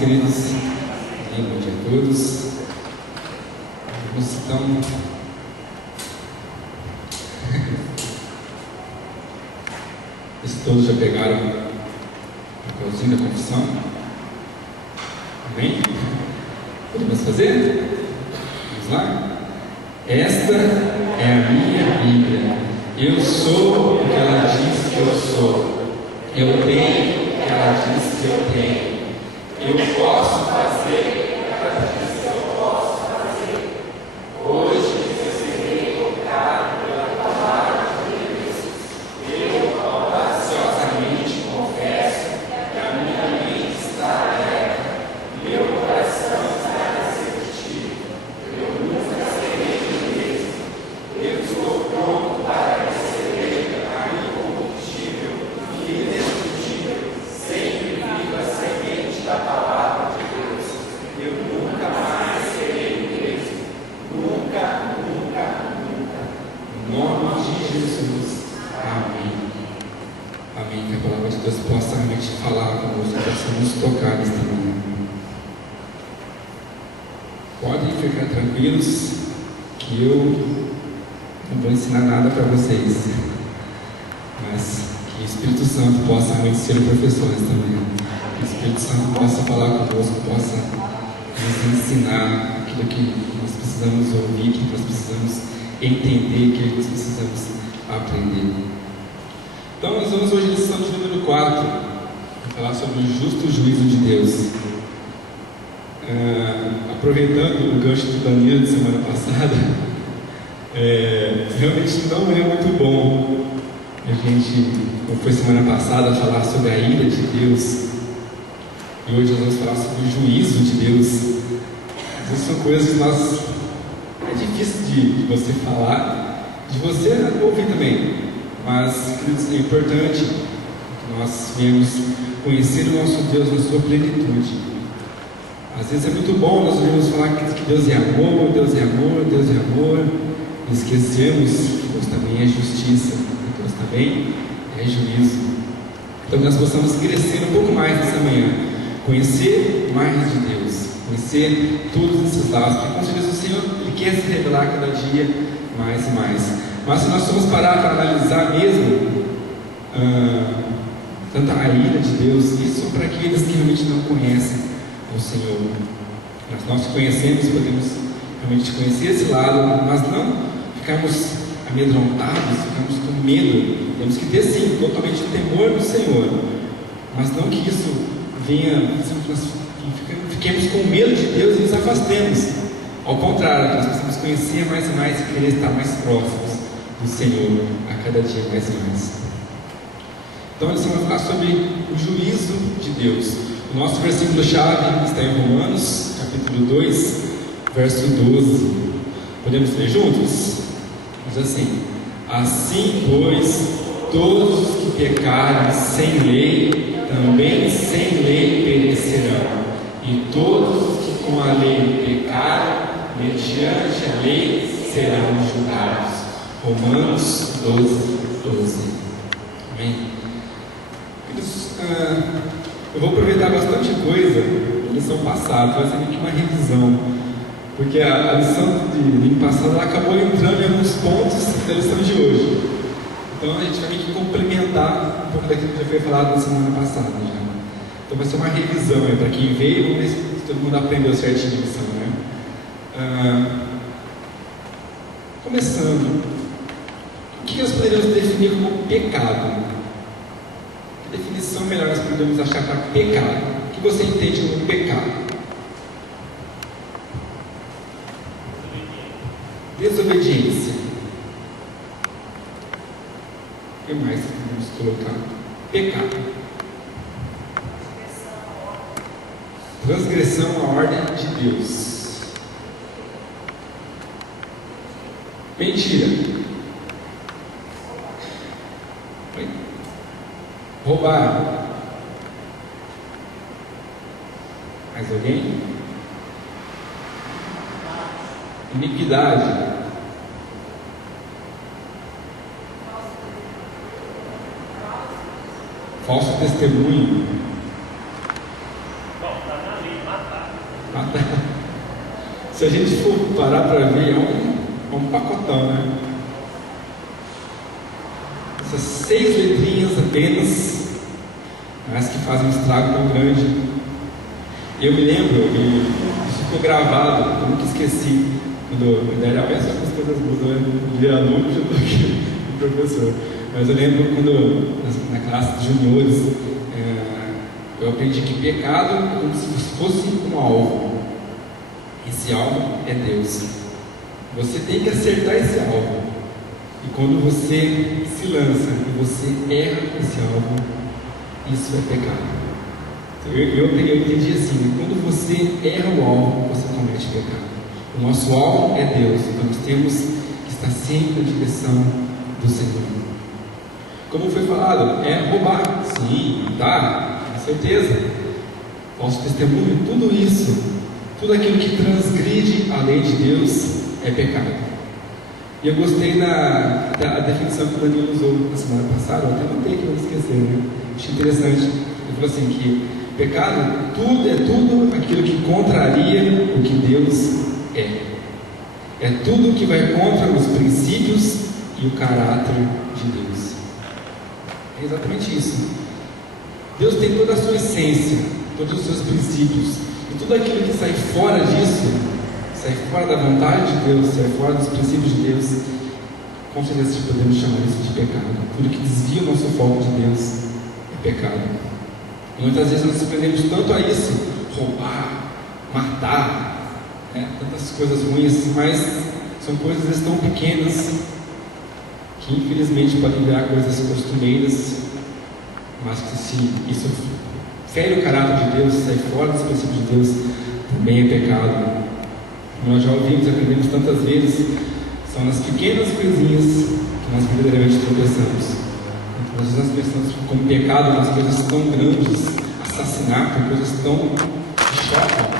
queridos. Bom dia a todos. Então, todos já pegaram a cozinha da confissão? Amém? Podemos fazer? Vamos lá? Esta é a minha Bíblia. Eu sou o que ela diz que eu sou. Eu tenho o que ela diz que eu tenho. Eu posso fazer o que ela diz que eu posso fazer. Hoje eu serei tocado pela palavra de Deus. Eu audaciosamente confesso que a minha mente está alerta, meu coração está receptivo. Eu nunca serei o mesmo. Eu estou pronto para receber a incorruptível e indestrutível, sempre viva semente da palavra de Deus. Eu nunca mais serei o mesmo. Nunca, nunca, nunca. Em nome de Jesus. Amém. Amém. Que a palavra de Deus possa realmente falar conosco, possa nos tocar neste momento. Podem ficar tranquilos que eu não vou ensinar nada para vocês, mas que o Espírito Santo possa realmente ser o professor também. Que o Espírito Santo possa falar conosco, possa nos ensinar aquilo que nós precisamos ouvir, que nós precisamos entender, que nós precisamos aprender. Então nós vamos hoje à lição de número 4, falar sobre o justo juízo de Deus. Aproveitando o gancho do Danilo de semana passada, realmente não é muito bom a gente, como foi semana passada, falar sobre a ira de Deus, e hoje nós vamos falar sobre o juízo de Deus. Essas são coisas que é difícil de você falar, de você ouvir também, mas é importante que nós venhamos conhecer o nosso Deus na sua plenitude. Às vezes é muito bom nós ouvimos falar que Deus é amor, Deus é amor, Deus é amor, e esquecemos que Deus também é justiça, que Deus também é juízo. Então nós possamos crescer um pouco mais nessa manhã, conhecer mais de Deus, conhecer todos esses lados, porque com certeza o Senhor Ele quer se revelar cada dia mais e mais. Mas se nós formos parar para analisar mesmo tanto a ira de Deus, isso para aqueles que realmente não conhecem o Senhor. Nós conhecemos, podemos realmente conhecer esse lado, mas não ficarmos amedrontados, ficarmos com medo. Temos que ter sim, totalmente o temor do Senhor, mas não que isso venha, nós fiquemos com medo de Deus e nos afastemos. Ao contrário, nós precisamos conhecer mais e mais e querer estar mais próximos do Senhor a cada dia mais e mais. Então eles vão falar sobre o juízo de Deus. O nosso versículo-chave está em Romanos, capítulo 2, verso 12. Podemos ler juntos? Diz assim: assim, pois, todos os que pecarem sem lei, também sem lei perecerão. E todos os que com a lei pecaram, mediante a lei, serão julgados. Romanos 12, 12. Amém? Eu vou aproveitar bastante coisa da lição passada, vai ser meio que uma revisão, porque a lição de domingo passado ela acabou entrando em alguns pontos da lição de hoje. Então a gente vai meio que complementar um pouco daquilo que já foi falado na semana passada. Já. Então vai ser uma revisão para quem veio, vamos ver se todo mundo aprendeu certinho a lição, né? Começando, o que nós poderíamos definir como pecado? Que definição melhor nós podemos achar para pecado? O que você entende como pecado? Desobediência. O que mais podemos colocar? Pecado. Transgressão à ordem de Deus. Mentira. Roubar. Mais alguém? Iniquidade. Falso testemunho. Bom, está na lei. Se a gente for parar para ver, é um pacotão, né? Essas 6 letrinhas apenas, mas que fazem um estrago tão grande. Eu me lembro, e isso ficou gravado, eu nunca esqueci, quando eu era apenas algumas coisas mudam, de aluno, já estou aqui, professor. Mas eu lembro quando, na classe de juniores, eu aprendi que pecado é como se fosse um alvo. Esse alvo é Deus. Você tem que acertar esse alvo. E quando você se lança e você erra esse alvo, isso é pecado. Eu entendi assim, né? Quando você erra o alvo, você comete pecado. O nosso alvo é Deus, então nós temos que estar sempre na direção do Senhor. Como foi falado, é roubar, sim, tá, com certeza. Falso testemunho, tudo isso, tudo aquilo que transgride a lei de Deus é pecado. E eu gostei da definição que o Danilo usou na semana passada, eu até notei que eu não esqueci, né? Achei interessante. Ele falou assim que pecado é tudo aquilo que contraria o que Deus é. É tudo que vai contra os princípios e o caráter de Deus. É exatamente isso. Deus tem toda a sua essência, todos os seus princípios, e tudo aquilo que sai fora disso, sai fora da vontade de Deus, sai fora dos princípios de Deus, com certeza podemos chamar isso de pecado. Tudo que desvia o nosso foco de Deus é pecado. E muitas vezes nós nos prendemos tanto a isso, roubar, matar, tantas coisas ruins, mas são coisas tão pequenas que infelizmente podem virar coisas costumeiras, mas que se isso fere o caráter de Deus, sai fora dos princípios de Deus, também é pecado. Nós já ouvimos e aprendemos tantas vezes, são nas pequenas coisinhas que nós verdadeiramente tropeçamos. Então, às vezes nós pensamos como pecado nas coisas tão grandes, assassinato, coisas tão que chocam,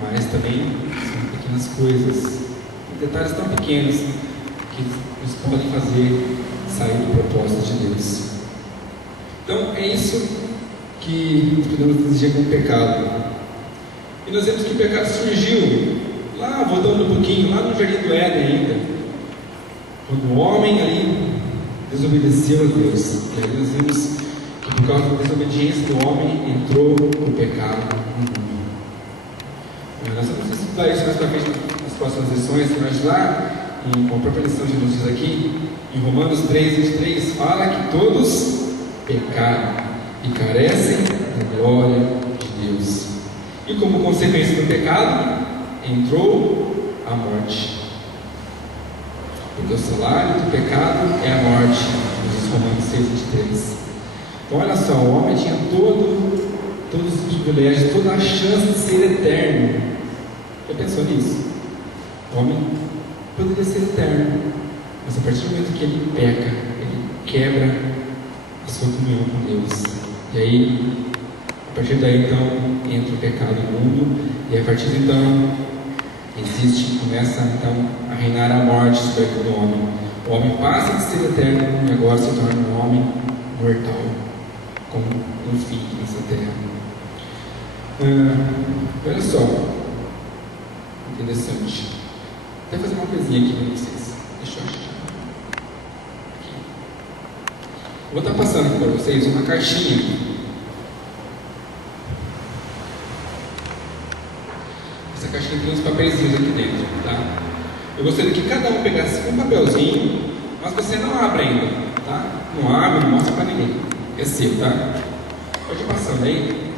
mas também são pequenas coisas, detalhes tão pequenos que nos podem fazer sair do propósito de Deus. Então é isso que nós podemos dizer como pecado. E nós vemos que o pecado surgiu lá, voltando um pouquinho, lá no Jardim do Éden ainda, quando o homem ali desobedeceu a Deus. E aí nós vimos que por causa da desobediência do homem entrou o pecado no mundo. Nós vamos estudar isso mais para frente nas próximas lições, mas lá, com a própria lição de nos diz aqui, em Romanos 3:23, fala que todos pecaram e carecem da glória de Deus. E como consequência do pecado, entrou a morte. Porque o salário do pecado é a morte, diz Romanos 6:23. Então olha só, o homem tinha todos os privilégios, toda a chance de ser eterno. Já pensou nisso? O homem poderia ser eterno, mas a partir do momento que ele peca, ele quebra a sua comunhão com Deus. E aí, a partir daí então, entra o pecado no mundo, e a partir de então, começa então a reinar a morte sobre todo homem. O homem passa de ser eterno e agora se torna um homem mortal, como um fim nessa terra. Olha só, interessante. Vou até fazer uma coisinha aqui para vocês. Deixa eu achar. Aqui. Eu vou estar passando para vocês uma caixinha. Essa caixinha tem uns papeizinhos aqui dentro, tá? Eu gostaria que cada um pegasse um papelzinho, mas você não abre ainda, tá? Não abre, não mostra para ninguém. É seu, tá? Pode ir passando aí.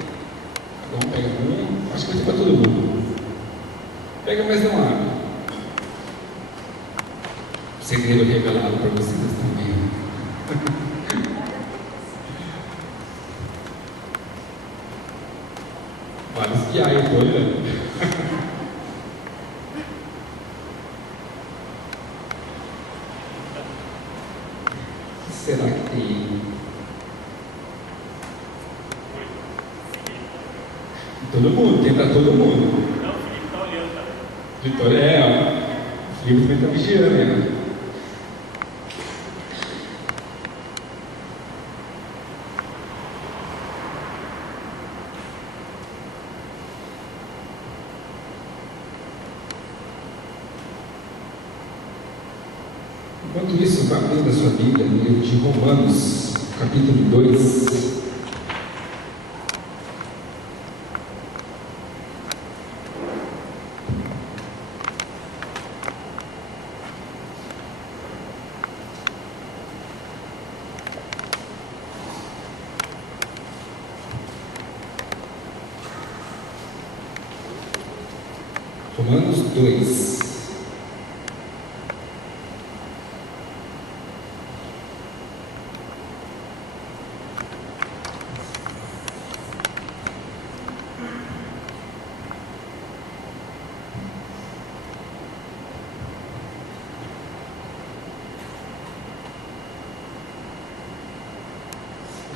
Cada um pega um. Acho que vai ter para todo mundo. Pega, mas não abre. Segredo revelado para vocês também. Vários que aí, eu tô olhando. O que será que tem? Todo mundo, tem para todo mundo. Não, o Felipe está olhando, tá? Vitória, ó. O Felipe também está vigiando, né? Enquanto isso, vá abrindo a sua Bíblia no livro de Romanos, capítulo 2. Romanos 2.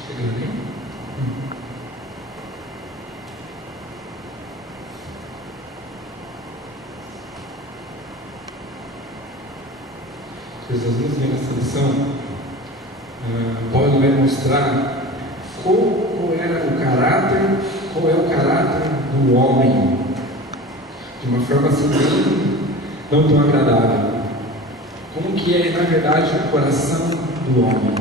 Chegando aí? Jesus nos vê nessa lição. Paulo vai mostrar qual era o caráter, qual é o caráter do homem, de uma forma assim não tão agradável. Como que é, na verdade, o coração do homem.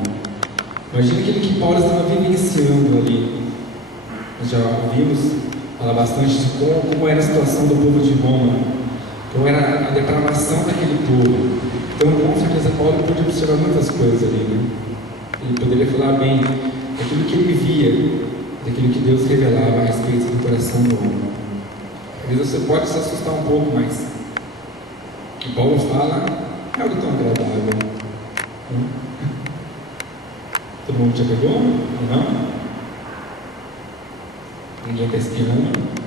Imagina aquilo que Paulo estava vivenciando ali. Nós já ouvimos falar bastante de como era a situação do povo de Roma, como era a depravação daquele povo. Então, com certeza, Paulo pôde observar muitas coisas ali, né? Ele poderia falar bem daquilo que ele via, daquilo que Deus revelava a respeito do coração do homem. Às vezes você pode se assustar um pouco, mas o que Paulo fala é algo tão agradável. Todo mundo já pegou? Ou não? Ninguém está espiando?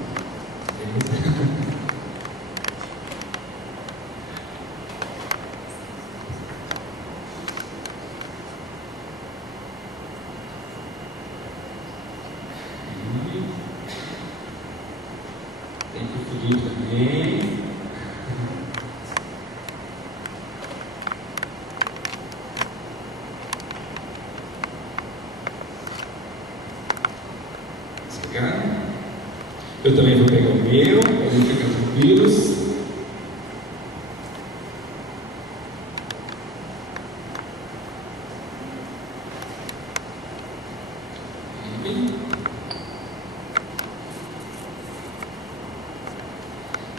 Tem que fugir também. Eu também vou pegar o meu, podem ficar tranquilos.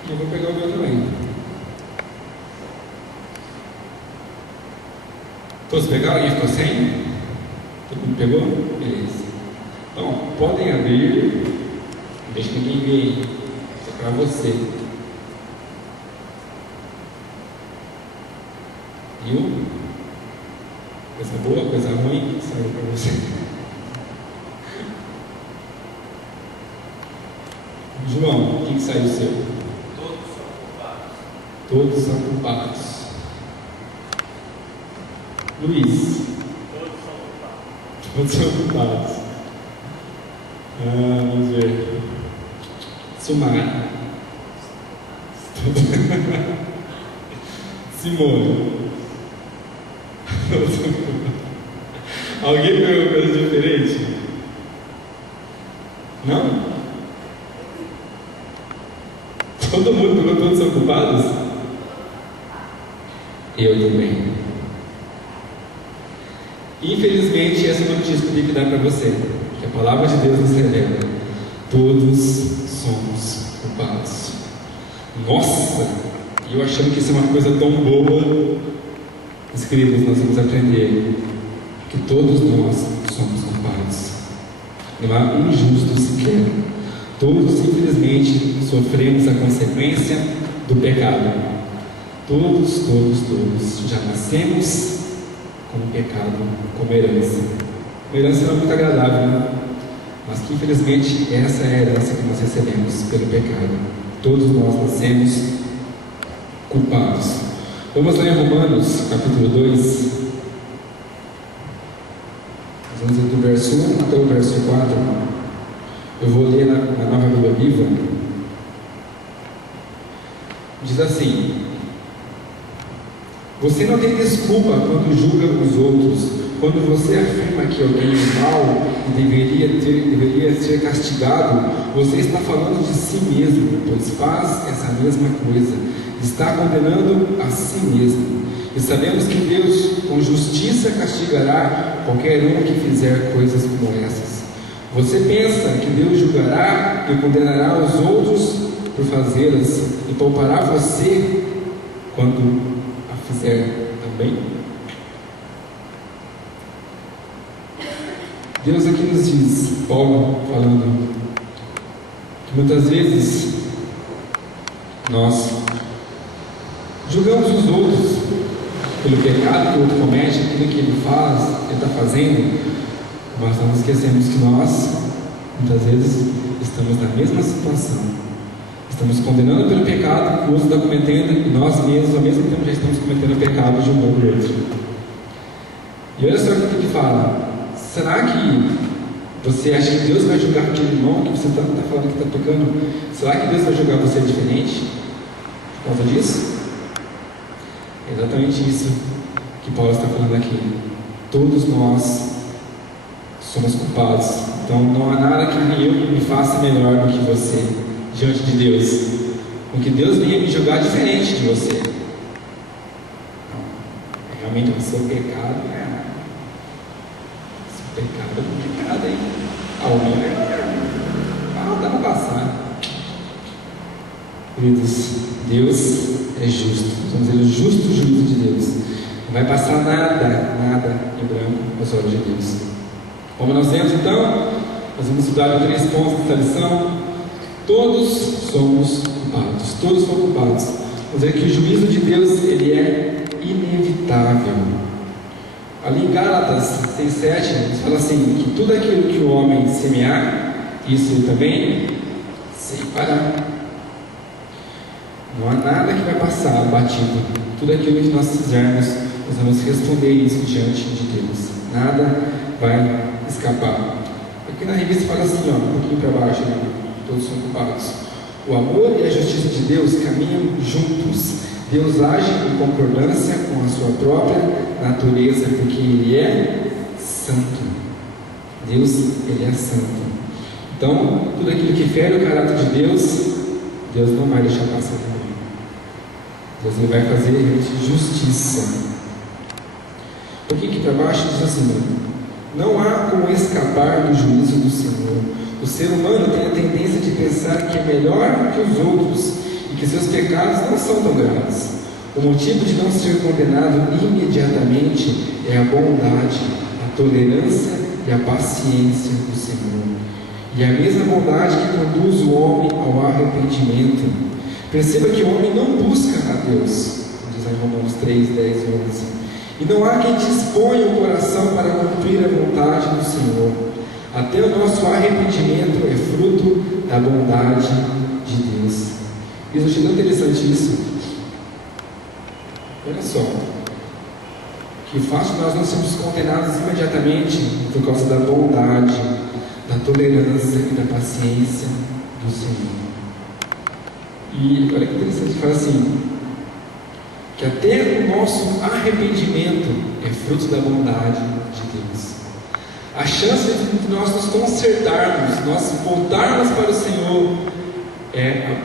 E eu vou pegar o meu também. Todos pegaram? Alguém ficou sem? Todo mundo pegou? Beleza. Então, podem abrir. Não deixa ninguém ver aí. Isso é para você. Viu? Coisa boa, coisa ruim, saiu para você. João, o que saiu seu? Todos são culpados. Todos são culpados. Luiz. Todos são culpados. Todos são culpados. Vamos ver. Sumara. Simone. Alguém pegou coisa diferente? Não? Todo mundo pegou, todos são culpados? Eu também. Infelizmente, essa é uma notícia que eu tenho que dar para você. Que a palavra de Deus nos revela. Todos somos culpados. Nossa! Eu achando que isso é uma coisa tão boa. Meus queridos, nós vamos aprender que todos nós somos culpados. Não há um justo sequer. Todos, infelizmente, sofremos a consequência do pecado. Todos já nascemos com o pecado como herança. Uma herança não é muito agradável, né? Mas que infelizmente essa é a herança que nós recebemos pelo pecado. Todos nós nascemos culpados. Vamos lá em Romanos, capítulo 2. Nós vamos ler do verso 1 até o verso 4. Eu vou ler na Nova Bíblia Viva. Diz assim: você não tem desculpa quando julga os outros. Quando você afirma que alguém é mau e deveria ser castigado, você está falando de si mesmo, pois faz essa mesma coisa. está condenando a si mesmo. E sabemos que Deus, com justiça, castigará qualquer um que fizer coisas como essas. Você pensa que Deus julgará e condenará os outros por fazê-las e poupará você quando a fizer também? Deus aqui nos diz, Paulo falando, que muitas vezes nós julgamos os outros pelo pecado que o outro comete, aquilo que ele faz, ele está fazendo, mas nós esquecemos que nós, muitas vezes, estamos na mesma situação. Estamos condenando pelo pecado que o outro está cometendo e nós mesmos, ao mesmo tempo, já estamos cometendo pecado julgando o outro. E olha só o que ele fala. Será que você acha que Deus vai julgar aquele irmão que você está falando que está pecando? Será que Deus vai julgar você diferente por causa disso? É exatamente isso que Paulo está falando aqui. Todos nós somos culpados. Então não há nada que eu me faça melhor do que você diante de Deus. Porque Deus venha me julgar diferente de você. Não. Realmente o seu pecado é. O pecado é complicado, hein? Ao meu dá para passar. Queridos, Deus é justo. Vamos dizer, o justo juízo de Deus. Não vai passar nada em branco aos olhos de Deus. Como nós vemos então, nós vamos estudar 3 pontos dessa lição. Todos somos culpados. Todos são culpados. Vamos dizer que o juízo de Deus, ele é inevitável. Ali em Gálatas 6,7, ele fala assim, que tudo aquilo que o homem semear, isso ele também ceifará. Não há nada que vai passar batido. Tudo aquilo que nós fizermos, nós vamos responder isso diante de Deus. Nada vai escapar. Aqui na revista fala assim, ó, um pouquinho para baixo, né? Todos são culpados. O amor e a justiça de Deus caminham juntos. Deus age em concordância com a sua própria natureza, porque Ele é santo. Deus, Ele é santo. Então, tudo aquilo que fere o caráter de Deus, Deus não vai deixar passar por ele. Deus ele vai fazer justiça. Um pouquinho aqui para baixo diz assim: não há como escapar do juízo do Senhor. O ser humano tem a tendência de pensar que é melhor que os outros e que seus pecados não são tão graves. O motivo de não ser condenado imediatamente é a bondade, a tolerância e a paciência do Senhor. E a mesma bondade que conduz o homem ao arrependimento. Perceba que o homem não busca a Deus, diz em Romanos 3, 10 e 11. E não há quem disponha o coração para cumprir a vontade do Senhor. Até o nosso arrependimento é fruto da bondade de Deus. Eu achei tão interessante isso. Olha só, que o fato de nós não sermos condenados imediatamente por causa da bondade, da tolerância e da paciência do Senhor. E olha que interessante, fala assim, que até o nosso arrependimento é fruto da bondade de Deus. A chance de nós nos consertarmos, nós voltarmos para o Senhor, é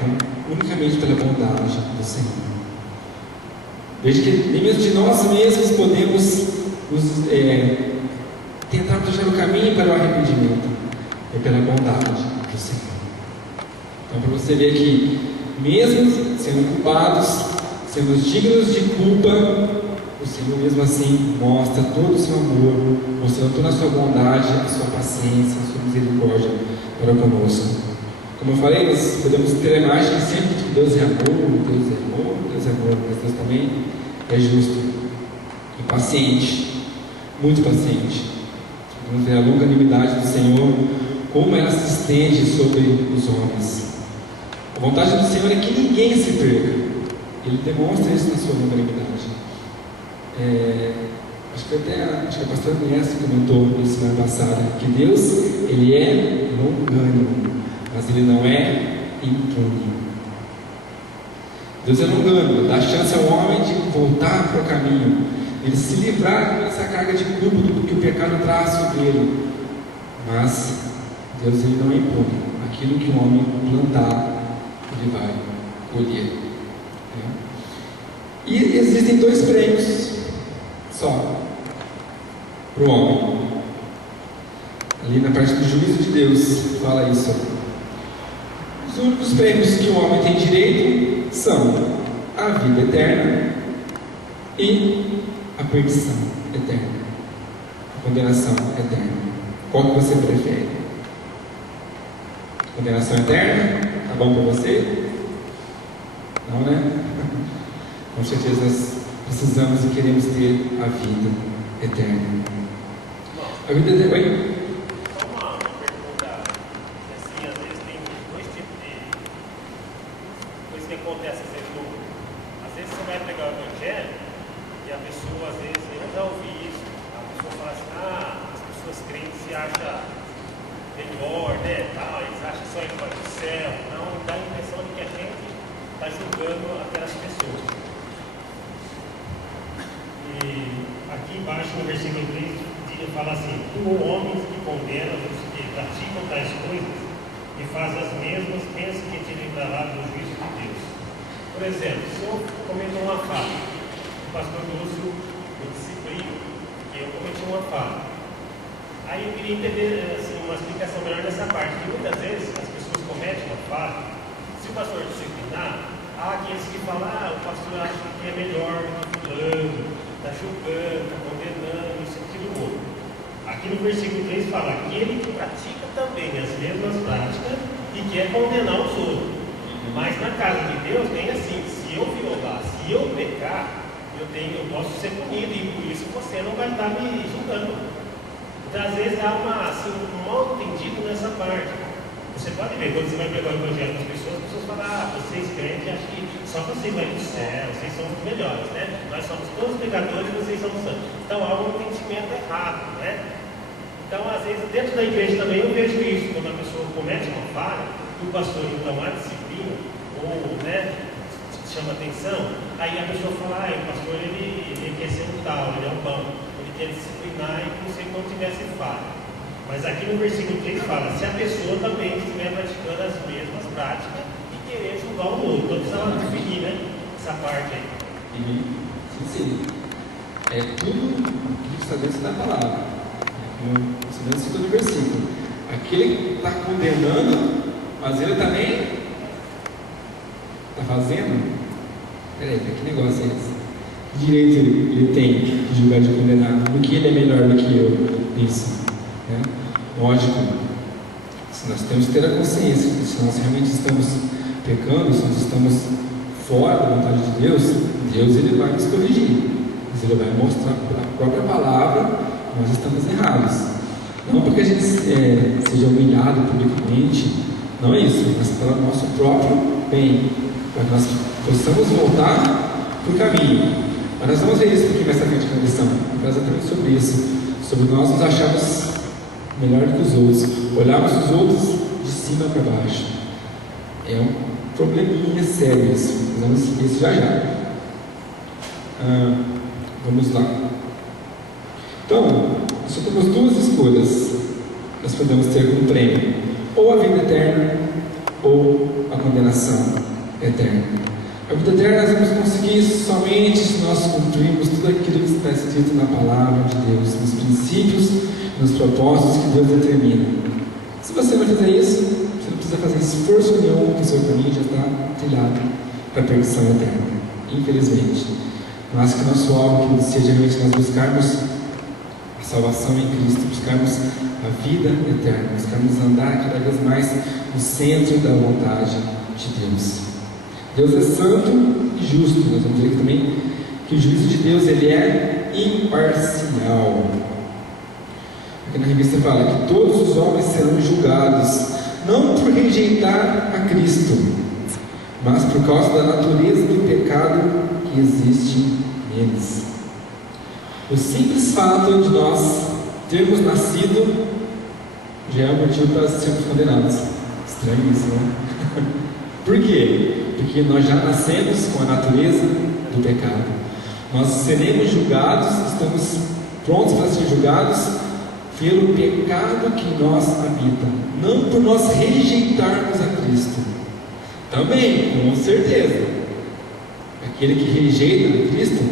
unicamente pela bondade do Senhor. Veja que nem mesmo de nós mesmos podemos tentar puxar o caminho para o arrependimento. É pela bondade do Senhor. Então, para você ver que, mesmo sendo culpados, sendo dignos de culpa, o Senhor mesmo assim mostra todo o seu amor, mostrando toda a sua bondade, a sua paciência, a sua misericórdia para conosco. Como eu falei, nós podemos ter a imagem que sempre que Deus é amor, Deus é amor, Deus é amor, mas Deus também é justo e paciente, muito paciente. Vamos ver a longanimidade do Senhor, como ela se estende sobre os homens. A vontade do Senhor é que ninguém se perca. Ele demonstra isso na sua longanimidade. Acho que a pastora Inês comentou isso semana passada, que Deus, Ele é longânimo, mas Ele não é impune. Deus é longânimo, dá chance ao homem de voltar para o caminho, ele se livrar dessa carga de culpa do que o pecado traz sobre ele. Mas Deus ele não impõe. Aquilo que o homem plantar, ele vai colher. E existem 2 prêmios só para o homem. Ali na parte do juízo de Deus fala isso. Os únicos prêmios que o homem tem direito são a vida eterna e a perdição eterna, a condenação eterna. Qual que você prefere? Condenação eterna? Tá bom para você? Não, né? Com certeza nós precisamos e queremos ter a vida eterna. A vida eterna. Só uma pergunta, assim, às vezes tem 2 tipos de coisas que acontecem às vezes você vai pregar o evangelho e a pessoa, às vezes, eu já ouvi isso, a pessoa fala assim, as pessoas crentes se acham melhor, né, tal, eles acham só ir para o céu, não dá a impressão de que a gente está julgando aquelas pessoas. E aqui embaixo no versículo 3 fala assim: tu homens que condenam os que praticam tais coisas e fazem as mesmas, pensa que te livrará do juízo de Deus. Por exemplo, se eu cometo uma falha, o pastor Lúcio me disciplina que eu cometi uma falha. Aí eu queria entender assim, uma explicação melhor nessa parte, que muitas vezes as pessoas cometem uma falha. Se o pastor disciplinar, há aqueles que falam, o pastor acha que é melhor do que fulano, está julgando, está condenando, isso, aquilo, outro. Aqui no versículo 3 fala, aquele que pratica também as mesmas práticas e quer condenar os outros. Mas na casa de Deus tem assim, se eu violar, se eu pecar, eu posso ser punido e por isso você não vai estar me julgando. Então às vezes há um mal entendido nessa parte. Você pode ver, quando você vai pregar o evangelho para as pessoas falam, vocês crentes acham que só vocês vão para o céu, vocês são os melhores, né? Nós somos todos pecadores e vocês são santos. Então há um entendimento errado, né? Então, às vezes, dentro da igreja também eu vejo isso, quando a pessoa comete uma falha, o pastor então a disciplina, ou, né, chama atenção, aí a pessoa fala, o pastor ele quer ser um tal, ele é um bom, ele quer disciplinar e como se ele não tivesse falha. Mas aqui no versículo 3 fala, se a pessoa também estiver praticando as mesmas práticas e querer julgar o outro. Então precisava definir, né, essa parte aí. Sim. É tudo que está dentro da palavra. Você citou no versículo. Aquele que está condenando, mas ele também está fazendo. Peraí, que negócio é esse? Que direito ele tem de julgar, de condenar? Porque ele é melhor do que eu? Isso. Né? Lógico, se nós temos que ter a consciência que se nós realmente estamos pecando, se nós estamos fora da vontade de Deus, Deus ele vai nos corrigir, mas ele vai mostrar pela própria palavra que nós estamos errados. Não porque a gente seja humilhado publicamente, não é isso, mas para o nosso próprio bem, para que nós possamos voltar para o caminho. Mas nós vamos ver isso um pouquinho mais à frente na lição, exatamente sobre isso, sobre nós nos acharmos melhor que os outros, olharmos os outros de cima para baixo. É um probleminha sério isso, vamos ver isso já. Vamos lá. Então, nós temos 2 escolhas. Nós podemos ter como prêmio ou a vida eterna ou a condenação eterna. A vida eterna nós vamos conseguir somente se nós cumprirmos tudo aquilo que está escrito na palavra de Deus, nos princípios, nos propósitos que Deus determina. Se você vai fazer isso, você não precisa fazer esforço nenhum, porque o seu caminho já está trilhado para a perdição eterna, infelizmente. Mas que nosso alvo seja realmente nós buscarmos a salvação em Cristo, buscarmos a vida eterna, buscarmos andar cada vez mais no centro da vontade de Deus. Deus é santo e justo. Nós vamos ver aqui também que o juízo de Deus ele é imparcial. Aqui na revista fala que todos os homens serão julgados, não por rejeitar a Cristo, mas por causa da natureza do pecado que existe neles. O simples fato de nós termos nascido já é um motivo para sermos condenados. Estranho isso, né? Por quê? Porque nós já nascemos com a natureza do pecado. Nós seremos julgados, estamos prontos para ser julgados pelo pecado que em nós habita, não por nós rejeitarmos a Cristo. Também, com certeza. aquele que rejeita Cristo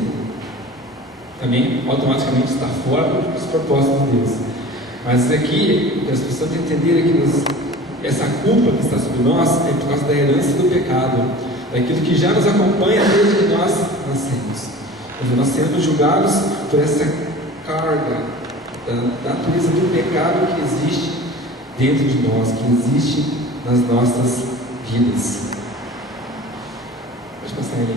também automaticamente está fora dos propósitos de Deus. Mas aqui, as pessoas têm que entender que essa culpa que está sobre nós é por causa da herança do pecado, daquilo que já nos acompanha desde que nós nascemos. Nós sendo julgados por essa carga da natureza do pecado que existe dentro de nós, que existe nas nossas vidas. Pode passar ele.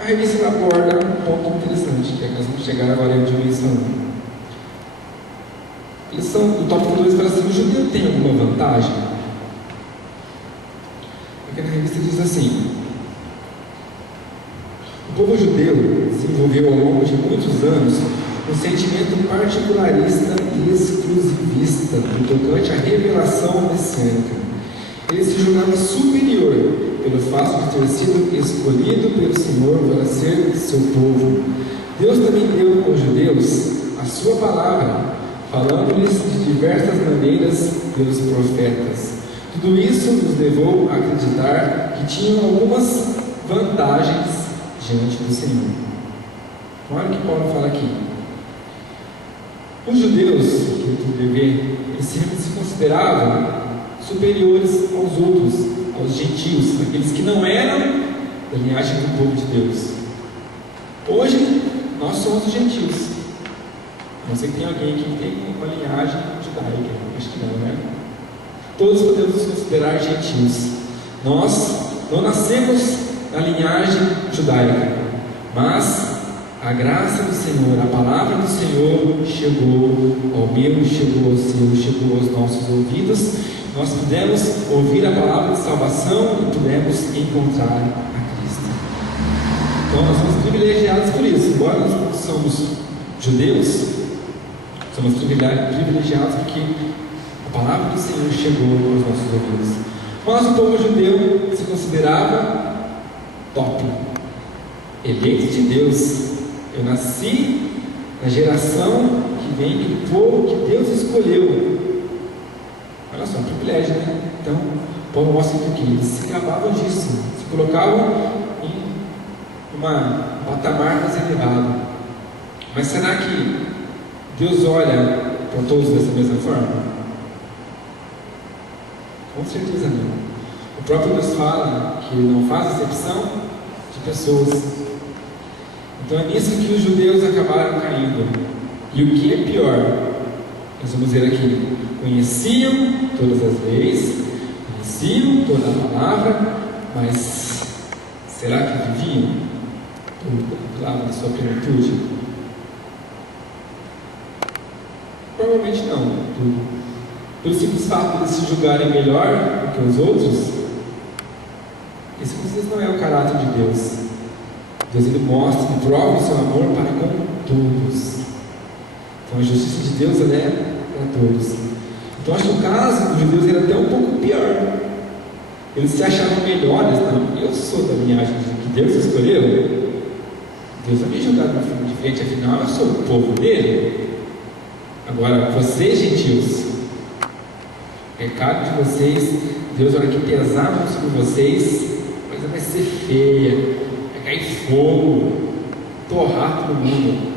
A revista aborda um ponto interessante, que é que nós vamos chegar agora em Juízo 1. O tópico 2 fala assim: o judeu tem alguma vantagem? Porque na revista diz assim: o povo judeu desenvolveu ao longo de muitos anos um sentimento particularista e exclusivista no tocante à revelação messiânica. Ele se julgava superior pelo fato de ter sido escolhido pelo Senhor para ser seu povo. Deus também deu aos judeus a sua palavra, falando-lhes de diversas maneiras pelos profetas. Tudo isso nos levou a acreditar que tinham algumas vantagens diante do Senhor. Olha o que Paulo fala aqui. Os judeus, que tu deve ver, eles sempre se consideravam superiores aos outros, aos gentios, aqueles que não eram da linhagem do povo de Deus. Hoje, nós somos os gentios. Não sei que tem alguém aqui que tem uma linhagem judaica, acho que não, né? Todos podemos nos considerar gentios. Nós não nascemos na linhagem judaica, mas a graça do Senhor, a palavra do Senhor chegou ao meu, chegou ao seu, chegou aos nossos ouvidos. Nós pudemos ouvir a palavra de salvação e pudemos encontrar a Cristo. Então nós somos privilegiados por isso. Embora nós não somos judeus, somos privilegiados porque a palavra do Senhor chegou aos nossos ouvidos. Mas o povo judeu se considerava top, eleito de Deus. Eu nasci na geração que vem do povo que Deus escolheu. Olha só, um privilégio, né? Então, Paulo mostra que eles se gabavam disso, se colocavam em uma patamar mais elevado. Mas será que Deus olha para todos dessa mesma forma? Com certeza não. O próprio Deus fala que Ele não faz acepção de pessoas. Então é nisso que os judeus acabaram caindo. E o que é pior, nós vamos ver aqui: conheciam todas as leis, conheciam toda a palavra, mas será que viviam a palavra na sua plenitude? Provavelmente não. Pelo simples fato de se julgarem melhor do que os outros, esse com certeza não é o caráter de Deus. Deus, ele mostra e prova o seu amor para com todos. Então a justiça de Deus, ela é para todos. Então acho que o caso dos judeus era até um pouco pior. Eles se achavam melhores. Não, eu sou da linhagem que Deus escolheu. Deus vai me julgar de frente, afinal eu sou o povo dele. Agora, vocês, gentios, o pecado de vocês, Deus, na hora que pesar a mão sobre vocês, a coisa vai ser feia, vai cair fogo, torrar todo mundo.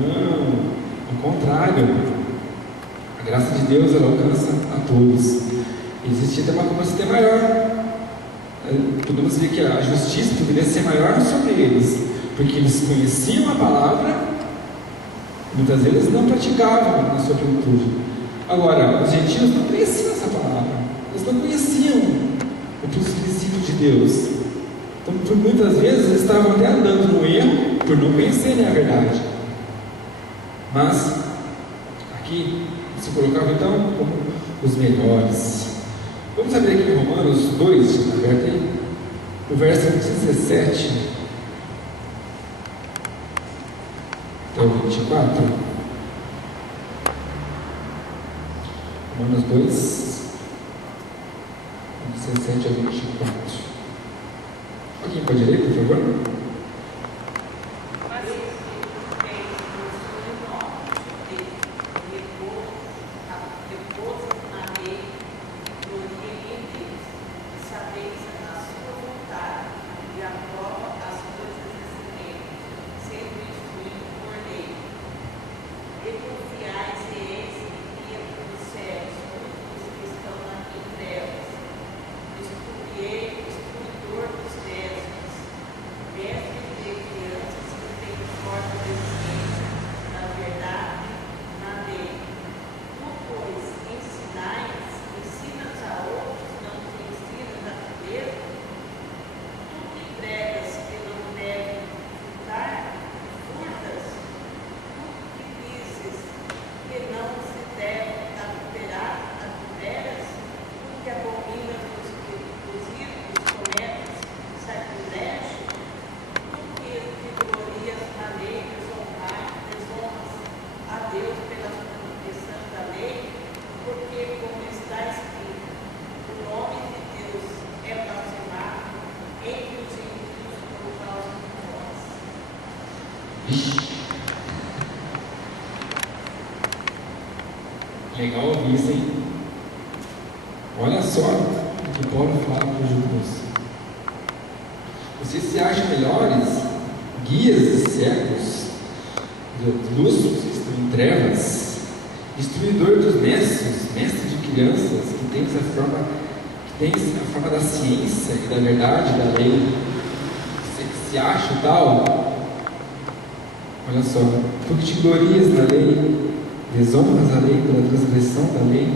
Não, ao contrário, a graça de Deus, ela alcança a todos. Existia até uma cobrança até maior. Podemos ver que a justiça poderia ser maior sobre eles, porque eles conheciam a palavra, muitas vezes não praticavam na sua plenitude. Agora, os gentios não conheciam essa palavra, eles não conheciam o princípio de Deus. Então, por muitas vezes, eles estavam até andando no erro por não conhecerem a verdade. Mas, aqui, se colocavam então como os melhores. Vamos abrir aqui em Romanos 2, aberto aí, o verso 17 até o 24. Romanos 2, 17 a 24. Um pouquinho para a direita, por favor. Sabeis a sua Legal ouvir isso, hein? Olha só o que Paulo fala para os judeus. Vocês se acham melhores, guias de cegos, lustros que estão em trevas, instruidor dos mestres de crianças, que têm a forma da ciência e da verdade, da lei. Você se acha tal? Olha só, tu que te glorias na lei, desonras a lei pela transgressão da lei.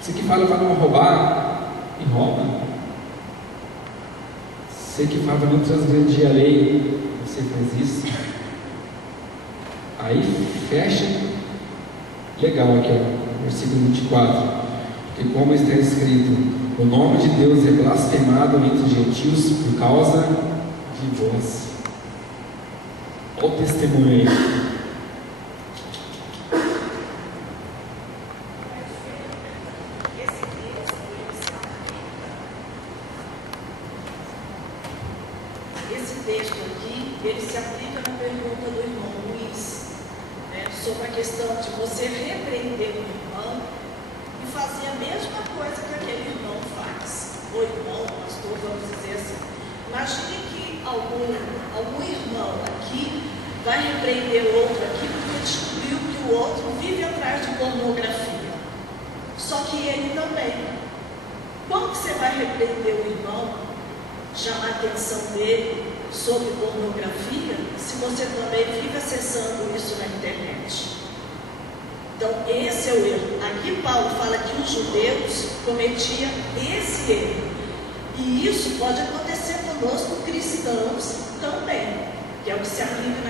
Você que fala para não roubar e rouba. Você que fala para não transgredir a lei, você faz isso. Aí fecha, legal aqui, ó, versículo 24. Porque como está escrito, o nome de Deus é blasfemado entre os gentios por causa de vós. Olha o testemunho aí. Esse texto aqui, ele se aplica na pergunta do irmão Luiz, né, sobre a questão de você repreender o irmão e fazer a mesma coisa que aquele irmão faz. O irmão, pastor, vamos dizer assim. Imagine que algum irmão aqui vai repreender o outro aqui porque descobriu que o outro vive atrás de pornografia. Só que ele também. Como que você vai repreender o irmão, chamar a atenção dele sobre pornografia, se você também fica acessando isso na internet? Então, esse é o erro. Aqui Paulo fala que os judeus cometiam esse erro. E isso pode acontecer conosco cristãos também, que é o que se aplica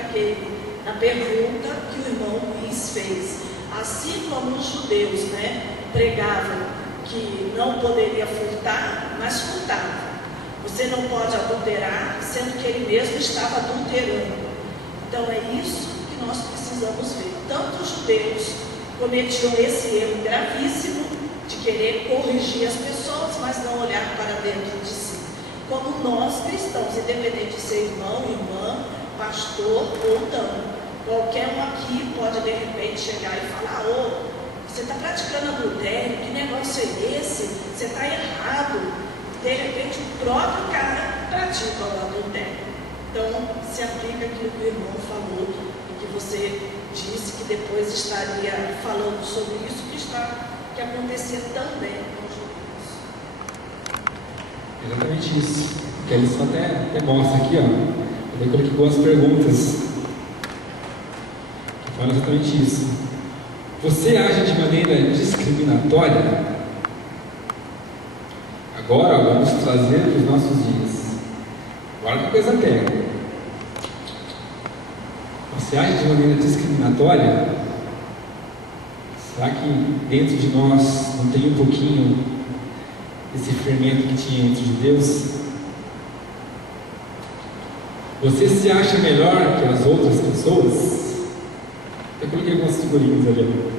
na pergunta que o irmão Luiz fez. Assim como os judeus, pregavam que não poderia furtar, mas furtavam. Você não pode adulterar, sendo que ele mesmo estava adulterando. Então é isso que nós precisamos ver. Tanto os judeus cometiam esse erro gravíssimo de querer corrigir as pessoas, mas não olhar para dentro de si. Como nós cristãos, independente de ser irmão, irmã, pastor ou não, qualquer um aqui pode de repente chegar e falar: ô, você está praticando adultério, que negócio é esse? Você está errado. De repente o próprio cara pratica o adultério. Então se aplica aquilo que o irmão falou e que você disse que depois estaria falando sobre isso que acontecia também com os judeus. Exatamente isso. Que eles até mostra aqui, ó. Eu coloquei algumas perguntas que falam exatamente isso. Você age de maneira discriminatória? Agora vamos trazer para os nossos dias. Agora que coisa pega. Você age de maneira discriminatória? Será que dentro de nós não tem um pouquinho esse fermento que tinha entre os judeus? Você se acha melhor que as outras pessoas? Eu coloquei algumas figurinhas ali.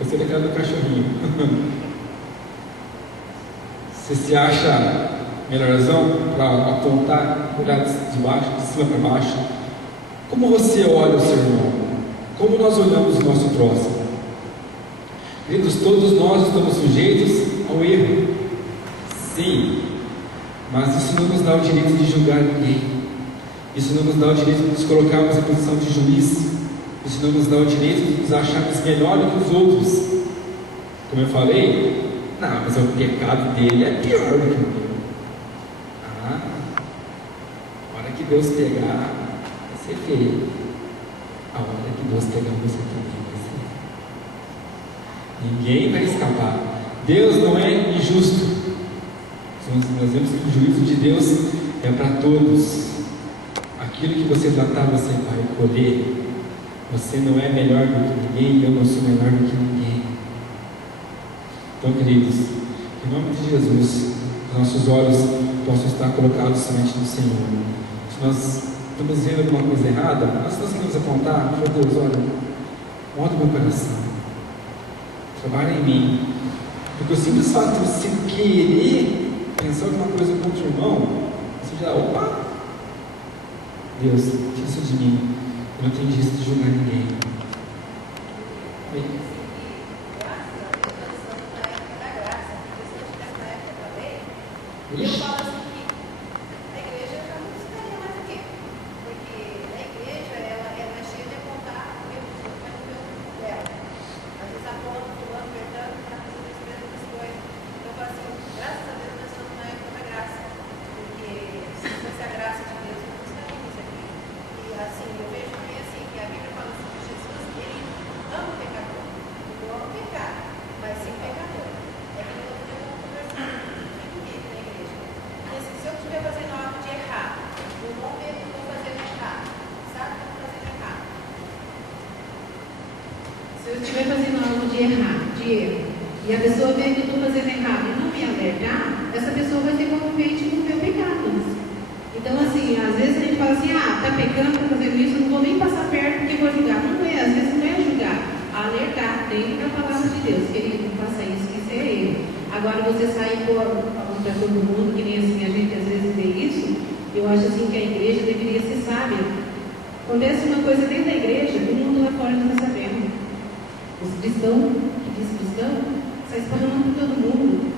Você é aquela do cachorrinho. Você se acha melhorzão para apontar, olhar de baixo, de cima para baixo? Como você olha o seu irmão? Como nós olhamos o nosso próximo? Queridos, todos nós estamos sujeitos ao erro. Sim, mas isso não nos dá o direito de julgar ninguém. Isso não nos dá o direito de nos colocarmos em posição de juiz. Isso não nos dá o direito de nos acharmos melhor do que os outros. Como eu falei, não, mas o pecado dele é pior do que o meu. A hora que Deus pegar, vai ser feio. A hora que Deus pegar você também vai ser. Ninguém vai escapar. Deus não é injusto. Nós vemos que o juízo de Deus é para todos. Aquilo que você plantar, você vai colher. Você não é melhor do que ninguém, eu não sou melhor do que ninguém. Então, queridos, em nome de Jesus, nossos olhos possam estar colocados somente no Senhor. Se nós estamos vendo alguma coisa errada, nós queremos apontar, meu Deus, olha, molda o meu coração, trabalha em mim. Porque o simples fato de você querer pensar alguma coisa contra o irmão, você já, opa, Deus, tira isso de mim, eu não tenho direito de julgar ninguém. Se eu estiver fazendo algo de erro, e a pessoa vê que eu estou fazendo errado e não me alertar, essa pessoa vai ser convivente com o meu pecado. Então, assim, às vezes a gente fala assim, tá pecando, tá fazendo isso, não vou nem passar perto porque vou julgar. Não é, às vezes não é julgar, alertar dentro da palavra de Deus, querido, não faça isso, que isso é erro. Agora você sai falando para todo mundo, que nem assim a gente às vezes vê isso, eu acho assim que a igreja deveria ser sábia. Acontece uma coisa dentro da igreja, o mundo lá fora não está sabendo. Os cristãos, que diz cristão, sai falando para todo mundo.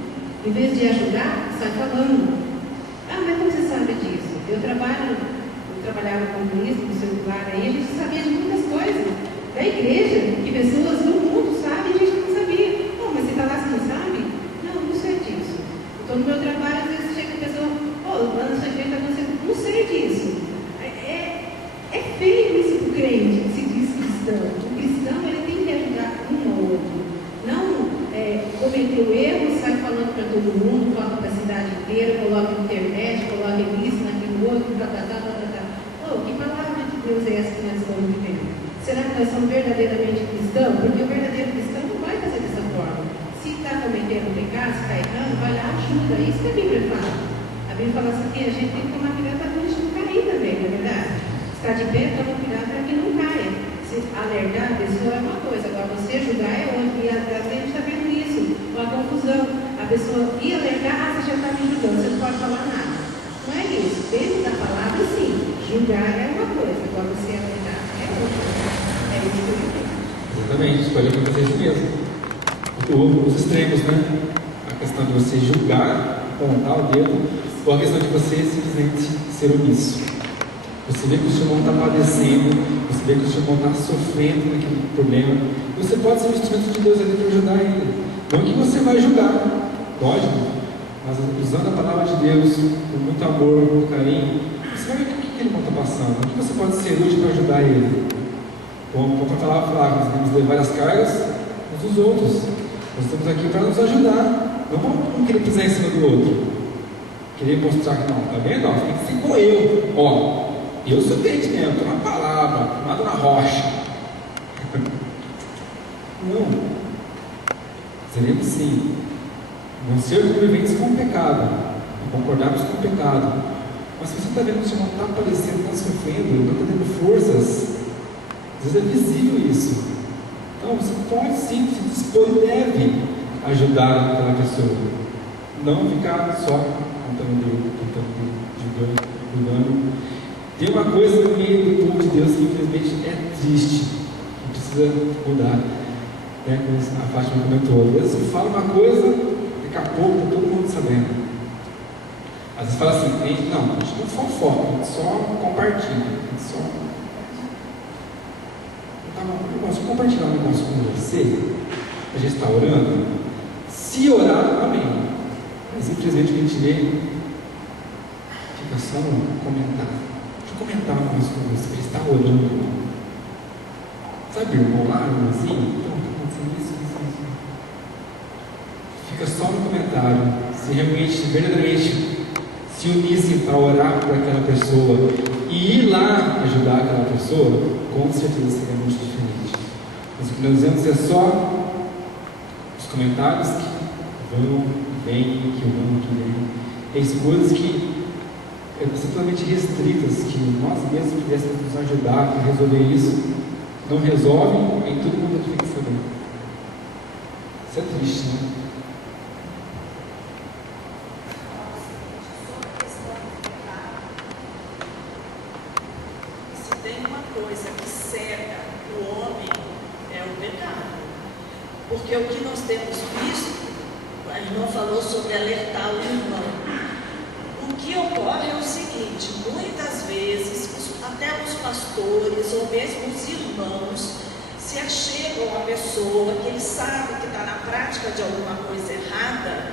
Em vez de ajudar, sai falando. Mas como você sabe disso? Eu trabalhava com isso, no celular aí, a gente sabia de muitas coisas da igreja, que pessoas do mundo sabem e a gente não sabia. Não, mas você está lá, você não sabe? Não sei disso. Estou no meu trabalho, às vezes chega a pessoa, lá na sua igreja está acontecendo, não sei disso. É feio isso para o crente, que se diz cristão. O cristão, ele tem que ajudar um ao outro. Não cometeu erro, sai falando para todo mundo, fala para a cidade inteira, coloca na internet, coloca nisso, naquilo outro, que palavra de Deus é essa que nós estamos vivendo? Será que nós somos verdadeiramente cristãos? Porque o verdadeiro cristão não vai fazer dessa forma. Se está cometendo pecado, se está errando, vai lá, ajuda. É isso que a Bíblia fala. A Bíblia fala assim que a gente tem que tomar cuidado para a gente não cair também, não é verdade? Se está de pé, toma cuidado para que não caia. Se alertar a pessoa é uma coisa, agora você ajudar é outra. E às vezes a gente está vendo isso, uma confusão. A pessoa ia alertar, você já está me ajudando, você não pode falar nada. Não é isso. Dentro da palavra, sim. Julgar é uma coisa, agora você alertar é outra. É isso que eu digo. Exatamente, pode acontecer isso mesmo. Os extremos, né? A questão de você julgar, apontar o dedo, ou a questão de você simplesmente ser omisso. Você vê que o seu irmão está padecendo, você vê que o seu irmão está sofrendo naquele problema. Você pode ser um instrumento de Deus ali para ajudar ele. Não que você vai julgar, lógico, mas usando a palavra de Deus, com muito amor, com muito carinho, você vai ver o que aquele irmão está passando, o que você pode ser útil para ajudar ele. Como a palavra fala, nós devemos levar as cargas uns dos outros. Nós estamos aqui para nos ajudar, não vamos querer pisar em cima do outro, querer mostrar que não, está vendo? Tem que ser igual eu. Eu sou crente mesmo, estou na palavra, nada na rocha. Não. Seremos sim. Não ser coniventes com o pecado, concordarmos com o pecado. Mas se você está vendo que o seu irmão está padecendo, está sofrendo, não está tendo forças, às vezes é visível isso. Então você pode sim se dispor e deve ajudar aquela pessoa. Não ficar só contando dele, julgando. Tem uma coisa no meio do povo de Deus que infelizmente é triste, que precisa mudar, né? Como a Fátima comentou, às vezes você fala uma coisa, daqui a pouco está todo mundo sabendo. Às vezes fala assim, a gente não fofoca, a gente só compartilha, a gente só... Eu posso compartilhar um negócio com você, a gente está orando, se orar, amém, mas simplesmente a gente vê, fica só um comentário. Comentar uma coisa com você, ele está orando, sabe, irmão lá, irmãozinho, então, está acontecendo isso. Fica só no comentário. Se realmente, verdadeiramente se unissem para orar por aquela pessoa e ir lá ajudar aquela pessoa, com certeza seria muito diferente. Mas o que nós dizemos é só os comentários que vão, vêm, que vêm. Tem coisas que são totalmente restritas, que nós mesmos pudéssemos nos ajudar a resolver isso, não resolve, e todo mundo aqui fica sabendo. Isso é triste, né? Se tem uma coisa que cega o homem, é o pecado. Porque o que nós temos visto, a irmã falou sobre alertar o irmão. O que ocorre é o seguinte, muitas vezes, até os pastores ou mesmo os irmãos se achegam a pessoa que eles sabem que está na prática de alguma coisa errada,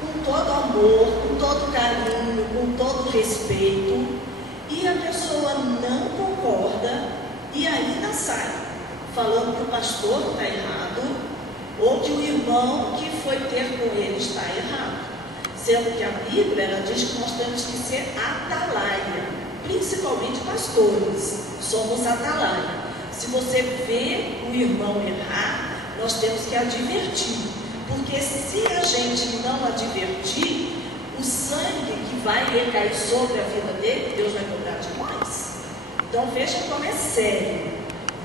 com todo amor, com todo carinho, com todo respeito, e a pessoa não concorda e ainda sai falando que o pastor está errado ou que o irmão que foi ter com ele está errado. Sendo que a Bíblia ela diz que nós temos que ser atalaia, principalmente pastores, somos atalaia. Se você vê o irmão errar, nós temos que advertir. Porque se a gente não advertir, o sangue que vai recair sobre a vida dele, Deus vai cobrar de nós. Então veja como é sério.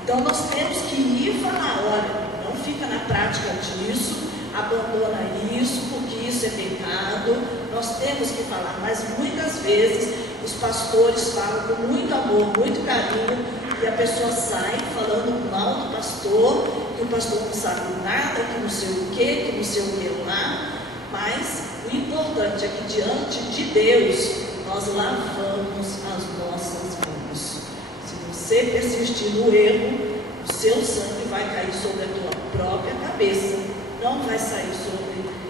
Então nós temos que ir e falar, olha, não fica na prática disso, abandona isso, porque isso é pecado. Nós temos que falar, mas muitas vezes os pastores falam com muito amor, muito carinho, e a pessoa sai falando mal do pastor, que o pastor não sabe nada, que não sei o que lá, mas o importante é que diante de Deus nós lavamos as nossas mãos. Se você persistir no erro, o seu sangue vai cair sobre a tua própria cabeça, não vai sair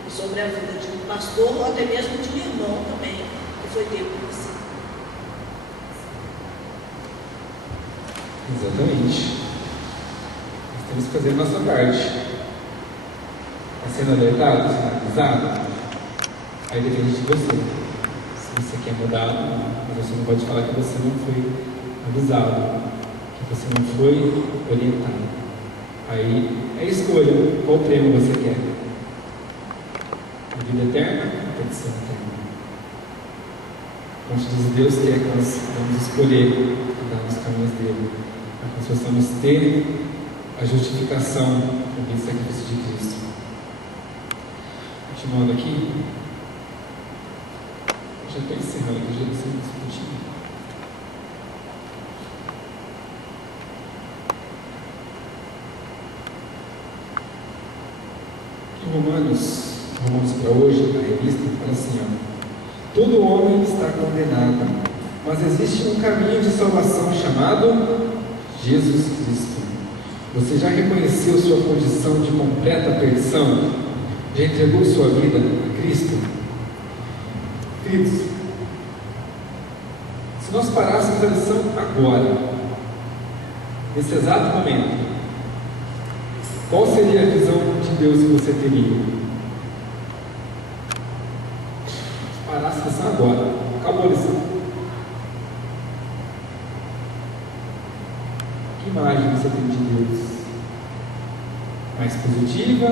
sobre a vida de um pastor ou até mesmo de um irmão também que foi pego por você. Exatamente. Nós temos que fazer a nossa parte. Está sendo alertado, sendo avisado? Aí depende de você. Se você quer mudar, mas você não pode falar que você não foi avisado, que você não foi orientado. Aí é escolha. Qual prêmio você quer? A vida eterna ou a perdição eterna? Como diz Deus, quer que nós vamos escolher andar nos caminhos dele, para que nós possamos ter a justificação do sacrifício de Cristo. Continuando aqui, já estou encerrando aqui, já estou discutindo. Em Romanos para hoje, a revista, fala assim, todo homem está condenado, mas existe um caminho de salvação chamado Jesus Cristo. Você já reconheceu sua condição de completa perdição? Já entregou sua vida a Cristo? Queridos, se nós parássemos a lição agora, nesse exato momento, qual seria a visão de Deus que você teria? Parássemos a lição agora, acabou a lição. Que imagem você tem de Deus? Mais positiva?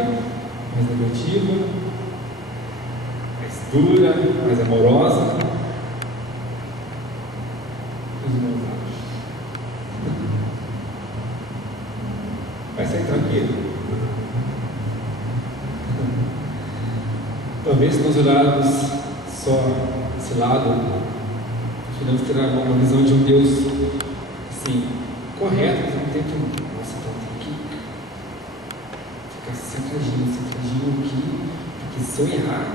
Mais negativa? Mais dura? Mais amorosa? Os meus olhos. Vai sair tranquilo. Talvez se nós olharmos só esse lado, podemos ter uma visão de um Deus assim, correto, mas ao mesmo tempo, nossa, então tem que ficar centradinho aqui, porque se eu errar,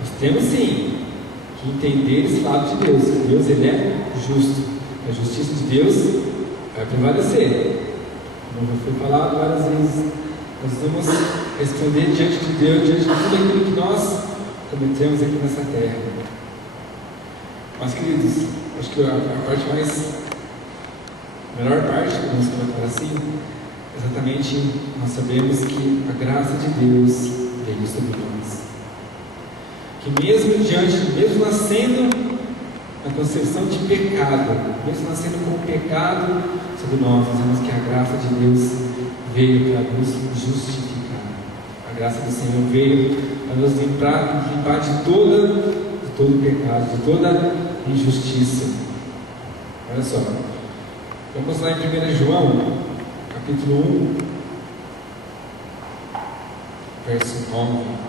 nós temos sim que entender esse lado de Deus. Deus, ele é justo, a justiça de Deus vai prevalecer. Como já foi falado várias vezes, nós vamos responder diante de Deus, diante de tudo aquilo que nós cometemos aqui nessa terra. Mas, queridos, acho que a melhor parte, vamos colocar assim, exatamente nós sabemos que a graça de Deus veio sobre nós. Que mesmo nascendo na concepção de pecado, mesmo nascendo com o pecado sobre nós, dizemos que a graça de Deus veio para nos justificar. A graça do Senhor veio para nos limpar de todo pecado, de toda injustiça. Olha só, vamos lá em 1 João, capítulo 1, verso 9.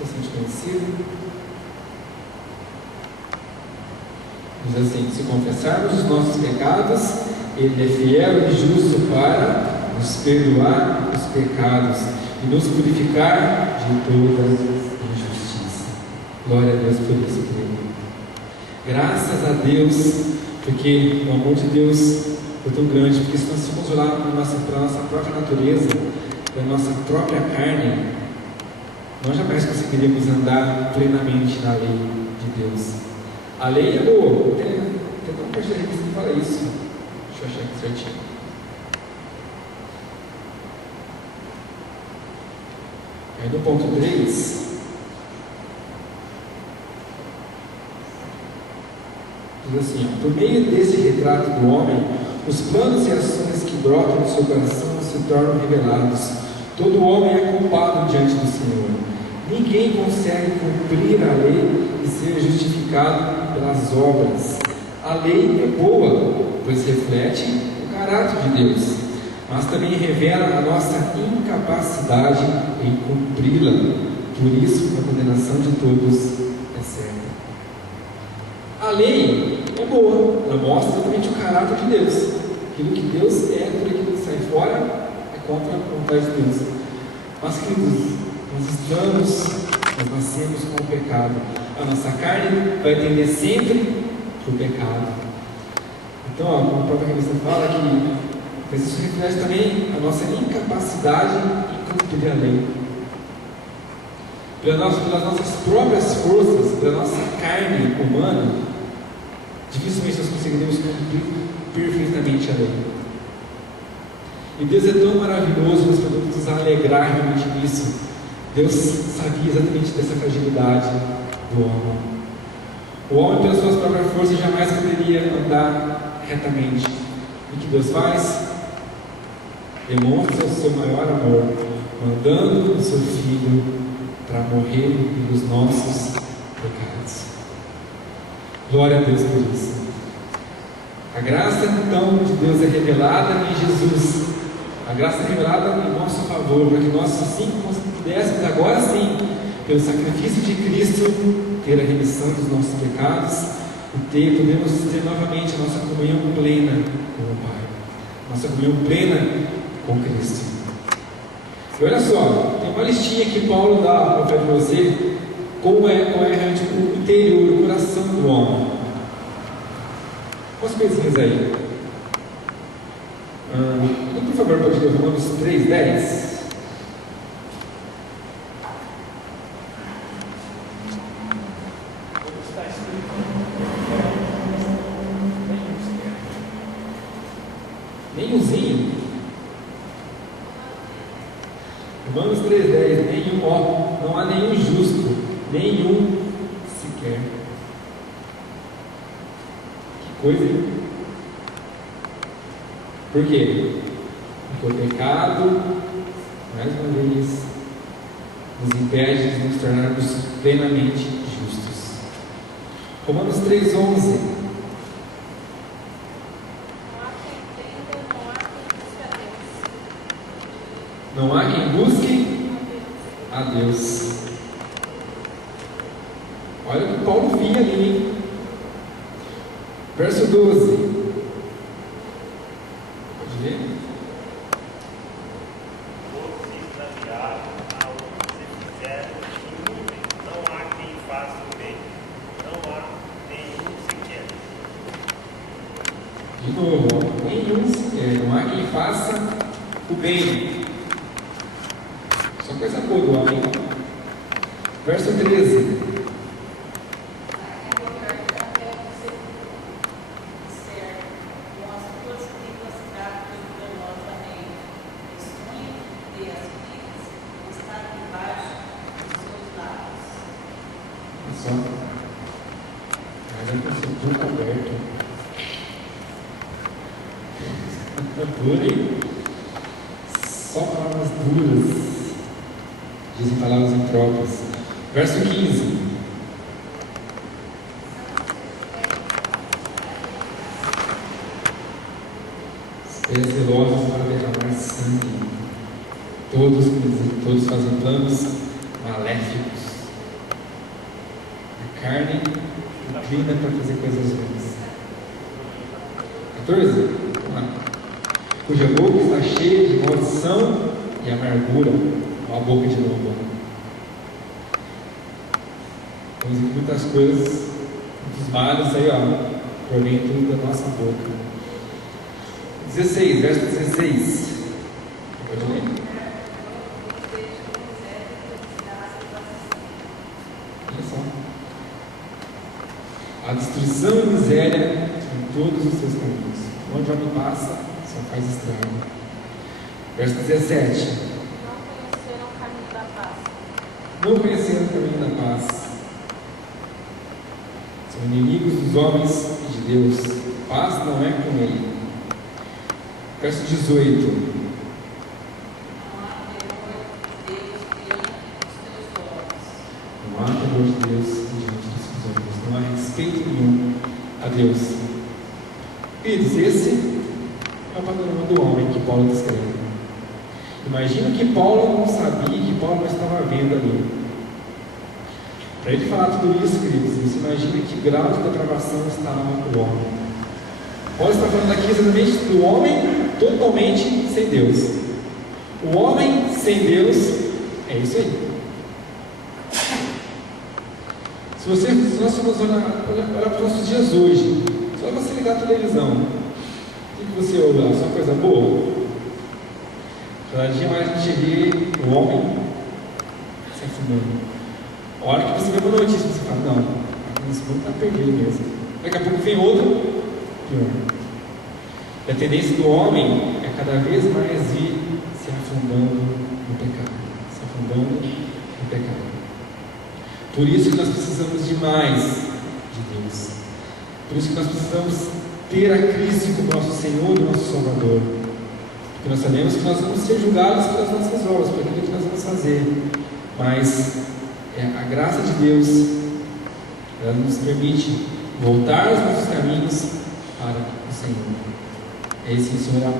Bastante conhecido. Diz assim: se confessarmos os nossos pecados, Ele é fiel e justo para nos perdoar os pecados e nos purificar de toda injustiça. Glória a Deus por isso, querido. Graças a Deus, porque o amor de Deus foi tão grande, porque se nós formos olhar para a nossa própria natureza, da nossa própria carne, nós jamais conseguiríamos andar plenamente na lei de Deus. A lei é boa, tem uma parte da revista que fala isso. Deixa eu achar aqui certinho. Aí no ponto 3, diz assim: por meio desse retrato do homem, os planos e ações que brotam do seu coração se tornam revelados. Todo homem é culpado diante do Senhor. Ninguém consegue cumprir a lei e ser justificado pelas obras. A lei é boa, pois reflete o caráter de Deus, mas também revela a nossa incapacidade em cumpri-la. Por isso, a condenação de todos é certa. A lei é boa, ela mostra exatamente o caráter de Deus. Aquilo que Deus é, tudo aquilo que sai fora é contra a vontade de Deus. Mas, queridos, nós nascemos com o pecado. A nossa carne vai tender sempre para o pecado. Então, como a própria revista fala, que isso reflete também a nossa incapacidade em cumprir a lei. Pelas nossas próprias forças, pela nossa carne humana, dificilmente nós conseguiremos cumprir perfeitamente a lei. E Deus é tão maravilhoso, nós podemos nos alegrar realmente nisso. Deus sabia exatamente dessa fragilidade do homem. O homem, pelas suas próprias forças, jamais poderia andar retamente. E o que Deus faz? Demonstra o seu maior amor, mandando o seu Filho para morrer pelos nossos pecados. Glória a Deus por isso. A graça, então, de Deus é revelada em Jesus. A graça é revelada em nosso favor, para que nós, assim, pudéssemos agora sim, pelo sacrifício de Cristo, ter a remissão dos nossos pecados e podemos ter novamente a nossa comunhão plena com o Pai, nossa comunhão plena com Cristo. E olha só, tem uma listinha que Paulo dá para você, qual é realmente o interior, o coração do homem. Umas coisinhas aí. Por favor, pode ler Romanos 3:10. Nenhumzinho. Romanos 3:10. Nenhum, não há nenhum justo, nenhum sequer. Que coisa, hein? Por quê? Porque o pecado, mais uma vez, nos impede de nos tornarmos plenamente justos. Romanos 3:11. Não há quem busque a Deus. Olha o que Paulo via ali, hein? Verso 12. De novo, nenhum sequer, não há quem faça o bem. Só coisa boa do homem. Verso 13. Só. Mas é que eu sou tudo aberto. Só palavras duras, dizem palavras impróprias. Verso 15. Sejam zelosos para derramar sangue. Todos fazem planos maléficos. A carne inclina para fazer coisas ruins. 14. Cuja boca está cheia de maldição e amargura. Olha a boca de novo. Temos aqui muitas coisas, muitos males aí, provém tudo da nossa boca. 16, verso 16. Pode ler? a destruição e miséria em todos os seus caminhos. Onde o homem passa, só faz estrago. Verso 17. Não conheceram o caminho da paz. São inimigos dos homens e de Deus. Paz não é com ele. Verso 18. Não há temor de Deus diante dos seus olhos. Não há respeito nenhum a Deus. Queridos, esse é o panorama do homem que Paulo descreve. Imagina que Paulo não sabia, que Paulo não estava vendo ali. Para ele falar tudo isso, queridos, você imagina que grau de depravação estava o homem. Paulo está falando aqui exatamente do homem totalmente sem Deus. O homem sem Deus é isso aí. Se nós formos olhar para os nossos dias hoje, só você ligar a televisão, o que você ouve lá? Só coisa boa? Cada dia mais a gente vê o homem se afundando. A hora que você vê uma notícia, você fala, não, esse mundo está perdido mesmo. Daqui a pouco vem outro, pior. E a tendência do homem é cada vez mais ir se afundando no pecado. Se afundando no pecado. Por isso que nós precisamos de mais de Deus. Por isso que nós precisamos ter a Cristo como nosso Senhor e nosso Salvador. Porque nós sabemos que nós vamos ser julgados pelas nossas obras, por aquilo que nós vamos fazer. Mas a graça de Deus, ela nos permite voltar aos nossos caminhos para o Senhor. É isso que o Senhor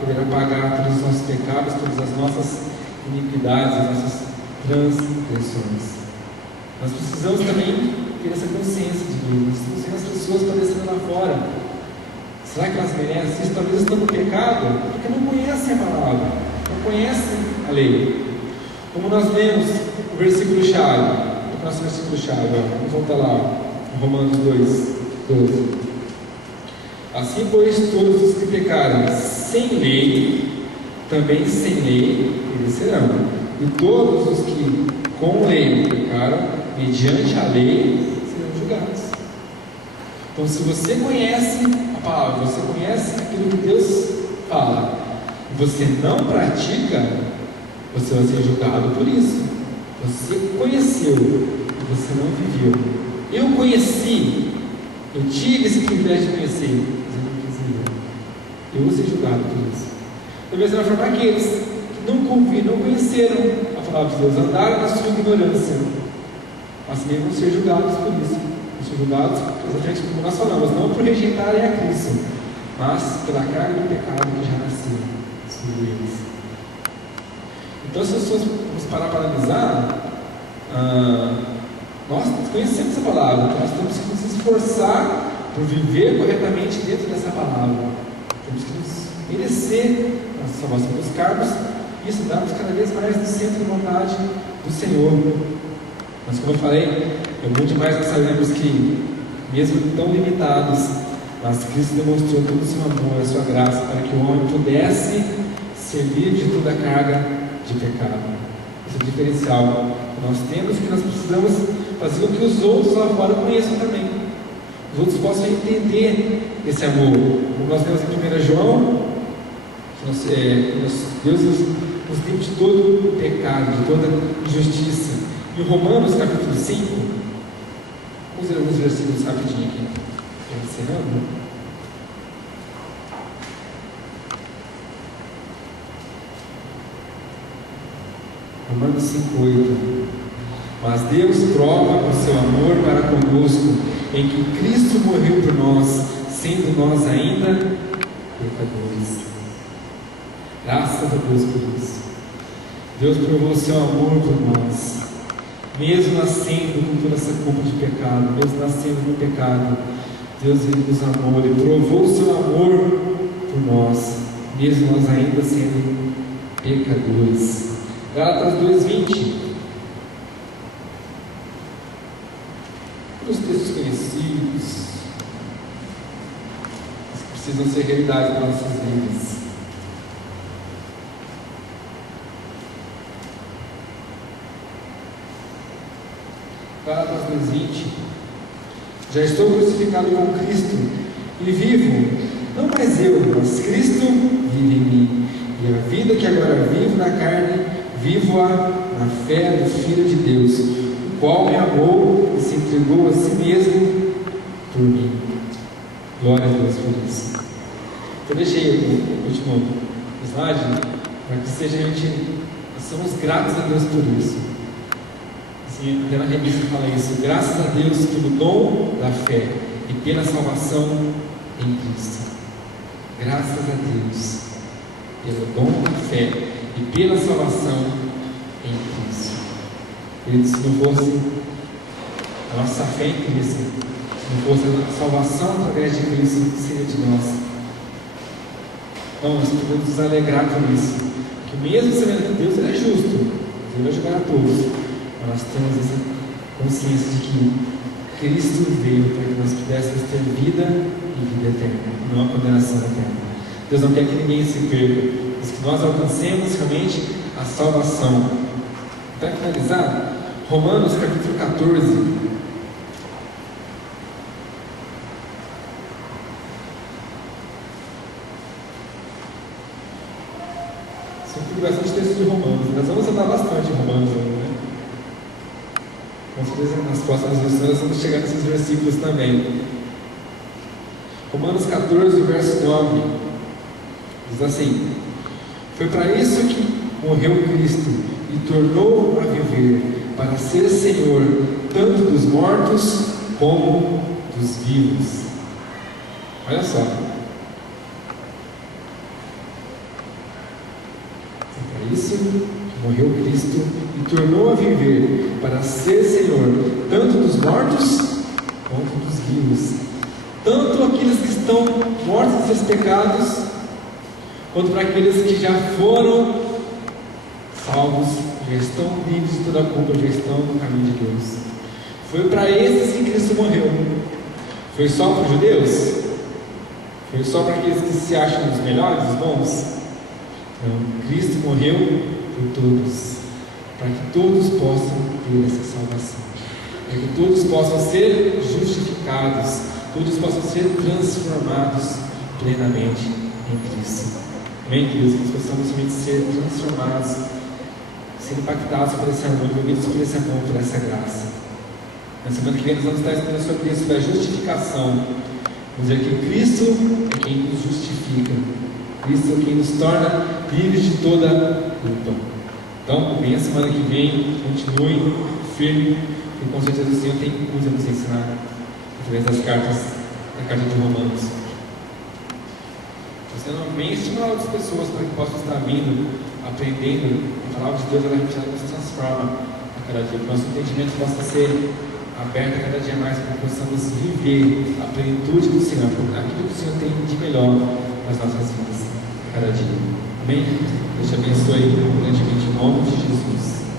poderá apagar todos os nossos pecados, todas as nossas iniquidades, as nossas transgressões. Nós precisamos também ter essa consciência de Deus. Nós precisamos ver as pessoas padecendo lá fora. Será que elas merecem isso? Talvez estão no pecado porque não conhecem a palavra, não conhecem a lei. Como nós lemos o versículo-chave, o nosso versículo-chave, vamos voltar lá, Romanos 2, 12. Assim, pois, todos os que pecaram sem lei, também sem lei perecerão. E todos os que com lei pecaram, mediante a lei, serão julgados. Então, se você conhece a palavra, você conhece aquilo que Deus fala, e você não pratica, você vai ser julgado por isso. Você conheceu e você não viveu. Eu conheci, eu tive esse privilégio de conhecer, mas eu não quis viver. Eu vou ser julgado por isso. Da mesma forma, aqueles que não conheceram a palavra de Deus, andaram na sua ignorância, mas também vão ser julgados por isso. Vão ser julgados, exatamente como nós falamos, não por rejeitarem a Cristo, mas pela carga do pecado que já nasceu sobre eles. Então, se nós vamos parar para analisar, nós conhecemos essa palavra, então nós temos que nos esforçar por viver corretamente dentro dessa palavra. Temos que nos merecer a salvação, buscarmos isso, darmos cada vez mais no centro da vontade do Senhor. Mas, como eu falei, é muito mais nós sabemos que, mesmo tão limitados, mas Cristo demonstrou todo o seu amor, a sua graça, para que o homem pudesse ser livre de toda a carga de pecado. Esse é o diferencial que nós temos, que nós precisamos fazer com que os outros lá fora conheçam também. Os outros possam entender esse amor. Como nós vemos em 1 João, Deus nos livre de todo o pecado, de toda injustiça. Em Romanos capítulo 5, vamos ler alguns versículos rapidinho aqui, encerrando. Romanos 5,8. Mas Deus prova o seu amor para conosco, em que Cristo morreu por nós, sendo nós ainda pecadores. Graças a Deus por isso. Deus provou o seu amor por nós, mesmo nascendo com toda essa culpa de pecado, mesmo nascendo no pecado. Deus nos amou, Ele provou o seu amor por nós, mesmo nós ainda sendo pecadores. Gálatas 2,20. Os textos conhecidos, que precisam ser realidade para nossas vidas. Gálatas 2,20. Já estou crucificado com Cristo e vivo, não mais eu, mas Cristo vive em mim. E a vida que agora vivo na carne, vivo-a na fé do Filho de Deus, o qual me amou e se entregou a si mesmo por mim. Glória a Deus por isso. Eu deixei o último slide para que seja nós somos gratos a Deus por isso. Assim, até na revista fala isso. Graças a Deus pelo dom da fé e pela salvação em Cristo. Graças a Deus pelo dom da fé e pela salvação em Cristo. Ele, se não fosse a nossa fé em Cristo, se não fosse a salvação através de Cristo, o que seria de nós? Então, nós podemos nos alegrar com isso. Que mesmo sabendo que Deus é justo, Deus vai julgar a todos, mas nós temos essa consciência de que Cristo veio para que nós pudéssemos ter vida e vida eterna, não a condenação eterna. Deus não quer que ninguém se perca, mas que nós alcancemos realmente a salvação. Para finalizar, Romanos capítulo 14. Sempre bastante texto de Romanos. Nós vamos andar bastante em Romanos ainda, né? Com certeza nas próximas lições nós vamos chegar nesses versículos também. Romanos 14, verso 9. Diz assim: foi para isso que morreu Cristo e tornou a viver, para ser Senhor tanto dos mortos como dos vivos. Olha só. Foi para isso que morreu Cristo e tornou a viver, para ser Senhor tanto dos mortos quanto dos vivos. Tanto aqueles que estão mortos em seus pecados, quanto para aqueles que já foram salvos, já estão livres de toda a culpa, já estão no caminho de Deus. Foi para esses que Cristo morreu. Foi só para os judeus? Foi só para aqueles que se acham os melhores, os bons? Não, Cristo morreu por todos, para que todos possam ter essa salvação, para que todos possam ser justificados, todos possam ser transformados plenamente em Cristo. Amém, queridos? Que nós possamos somente ser transformados, ser impactados por esse amor, envolvidos por esse amor, por essa graça. Na semana que vem nós vamos estar estudando sobre isso, sobre a justificação. Vamos dizer que Cristo é quem nos justifica, Cristo é quem nos torna livres de toda culpa. Então, venha a semana que vem, continue firme, e com certeza o Senhor tem coisa a nos ensinar através das cartas, da carta de Romanos. Você não vem estimular outras pessoas para que possam estar vindo, aprendendo. A palavra de Deus, ela nos transforma a cada dia, que o nosso entendimento possa ser aberto a cada dia mais, para que possamos viver a plenitude do Senhor, aquilo que o Senhor tem de melhor nas nossas vidas a cada dia. Amém? Deus te abençoe grandemente em nome de Jesus.